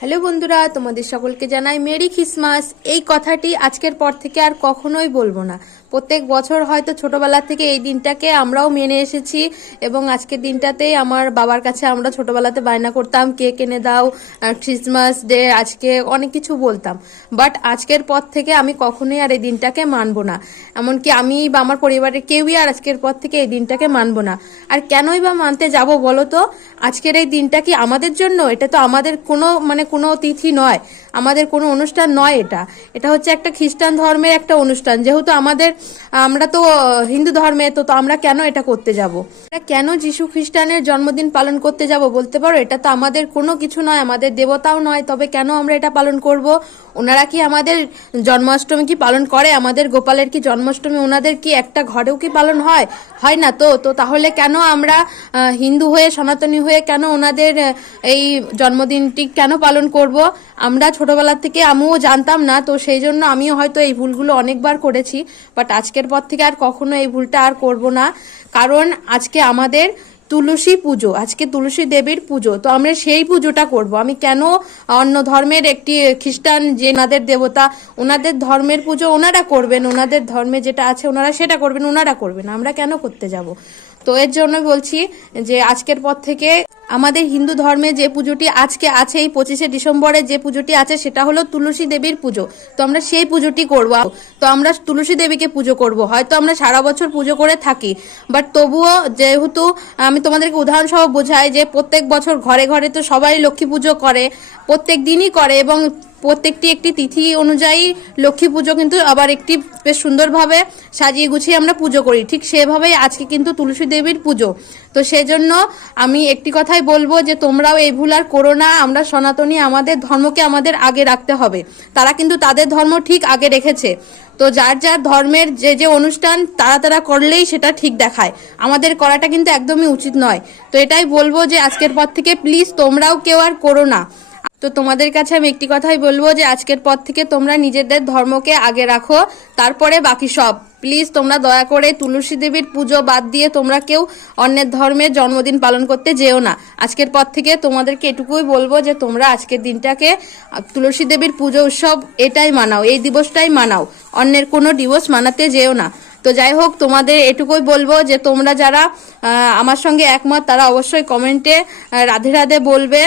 Hello বন্ধুরা, তোমাদের সকলকে জানাই মেরি ক্রিসমাস। এই কথাটি আজকের পর থেকে আর কখনোই বলবো না। প্রত্যেক বছর হয়তো ছোটবেলা থেকে এই দিনটাকে আমরাও মেনে এসেছি এবং আজকের দিনটাতেই আমার বাবার কাছে আমরা ছোটবেলাতে বায়না করতাম, কেক এনে দাও, ক্রিসমাস ডে, আজকে অনেক কিছু বলতাম। বাট আজকের পর থেকে আমি কখনোই আর এই দিনটাকে মানবো না। এমনকি আমি বা আমার পরিবারের কেউই আর আজকের পর থেকে এই দিনটাকে মানবো না। আর কেনই বা মানতে যাব বলো তো? আজকের এই দিনটা কি আমাদের জন্য? এটা তো আমাদের কোনো তিথি নয়, আমাদের কোনো অনুষ্ঠান নয়। এটা হচ্ছে একটা খ্রিস্টান ধর্মের একটা অনুষ্ঠান। যেহেতু আমরা তো হিন্দু ধর্মে, তো আমরা কেন এটা করতে যাব? কেন যিশু খ্রিস্টানের জন্মদিন পালন করতে যাব বলতে পারো? এটা তো আমাদের কোনো কিছু নয়, আমাদের দেবতাও নয়। তবে কেন আমরা এটা পালন করব? ওনারা কি আমাদের জন্মাষ্টমী কি পালন করে? আমাদের গোপালের কি জন্মাষ্টমী ওনাদের কি একটা ঘরেও কি পালন হয়? হয় না তো। তাহলে কেন আমরা হিন্দু হয়ে, সনাতনী হয়ে কেন ওনাদের এই জন্মদিনটি কেন পালন করব? আমরা ছোটবেলা থেকে আমিও জানতাম না, তো সেই জন্য আমিও হয়তো এই ভুলগুলো অনেকবার করেছি। বাট আজকের পর থেকে আর কখনো এই ভুলটা আর করব না। কারণ আজকে আমাদের তুলসী পুজো, আজকে তুলসী দেবীর পুজো, তো আমরা সেই পুজোটা করব। আমি কেন অন্য ধর্মের একটি খ্রিস্টান যে ওনাদের দেবতা, ওনাদের ধর্মের পুজো ওনারা করবেন, ওনাদের ধর্মে যেটা আছে ওনারা সেটা করবেন, ওনারা করবেন, আমরা কেন করতে যাব? তো এর জন্য বলছি যে আজকের পর থেকে আমাদের হিন্দু ধর্মে যে পুজোটি আজকে আছে, এই 25শে ডিসেম্বরে যে পুজোটি আছে সেটা হলো তুলসী দেবীর পুজো। তো আমরা সেই পুজোটি করব। তো আমরা তুলসী দেবীকে পুজো করব। হয়তো আমরা সারা বছর পুজো করে থাকি, বাট তবুও যেহেতু আমি তোমাদেরকে উদাহরণ সহ বোঝাই যে প্রত্যেক বছর ঘরে ঘরে তো সবাই লক্ষ্মী পুজো করে, প্রত্যেক দিনই করে, এবং প্রত্যেকটি একটি তিথি অনুযায়ী লক্ষ্মী পুজো কিন্তু আবার একটি বেশ সুন্দরভাবে সাজিয়ে গুছিয়ে আমরা পুজো করি। ঠিক সেভাবেই আজকে কিন্তু তুলসী দেবীর পুজো। তো সেজন্য আমি একটি কথাই বলবো যে তোমরাও এই ভুল আর করো না। আমরা সনাতনী, আমাদের ধর্মকে আমাদের আগে রাখতে হবে। তারা কিন্তু তাদের ধর্ম ঠিক আগে রেখেছে। তো যার যার ধর্মের যে অনুষ্ঠান তারা করলেই সেটা ঠিক দেখায়, আমাদের করাটা কিন্তু একদমই উচিত নয়। তো এটাই বলবো যে আজকের পর থেকে প্লিজ তোমরাও কেউ আর করো না। তো তোমাদের কাছে আমি একটি কথাই বলবো যে আজকের পর থেকে তোমরা নিজেদের ধর্মকে আগে রাখো, তারপরে বাকি সব। প্লিজ তোমরা দয়া করে তুলসী দেবীর পুজো বাদ দিয়ে তোমরা কেউ অন্যের ধর্মের জন্মদিন পালন করতে যেও না। আজকের পর থেকে তোমাদেরকে এটুকুই বলবো যে তোমরা আজকের দিনটাকে তুলসী দেবীর পুজো উৎসব এটাই মানাও, এই দিবসটাই মানাও, অন্যের কোনো দিবস মানাতে যেও না। তো যাই হোক, তোমাদের এটুকুই বলবো যে তোমরা যারা আমার সঙ্গে একমত তারা অবশ্যই কমেন্টে রাধে রাধে বলবে।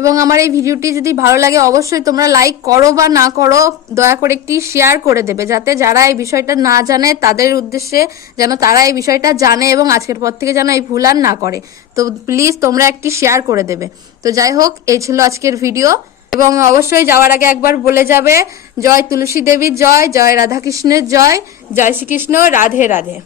এবং আমার এই ভিডিওটি যদি ভালো লাগে অবশ্যই তোমরা লাইক করো বা না করো, দয়া করে একটি শেয়ার করে দেবে, যাতে যারা এই বিষয়টা না জানে তাদের উদ্দেশ্যে যেন তারা এই বিষয়টা জানে এবং আজকের পর থেকে যেন এই ভুল আর না করে। তো প্লিজ তোমরা একটি শেয়ার করে দেবে। তো যাই হোক, এই ছিল আজকের ভিডিও। এবং অবশ্যই যাওয়ার আগে একবার বলে যাবে, জয় তুলসী দেবীর জয়, জয় রাধাকৃষ্ণের জয়, জয় শ্রীকৃষ্ণ, রাধে রাধে।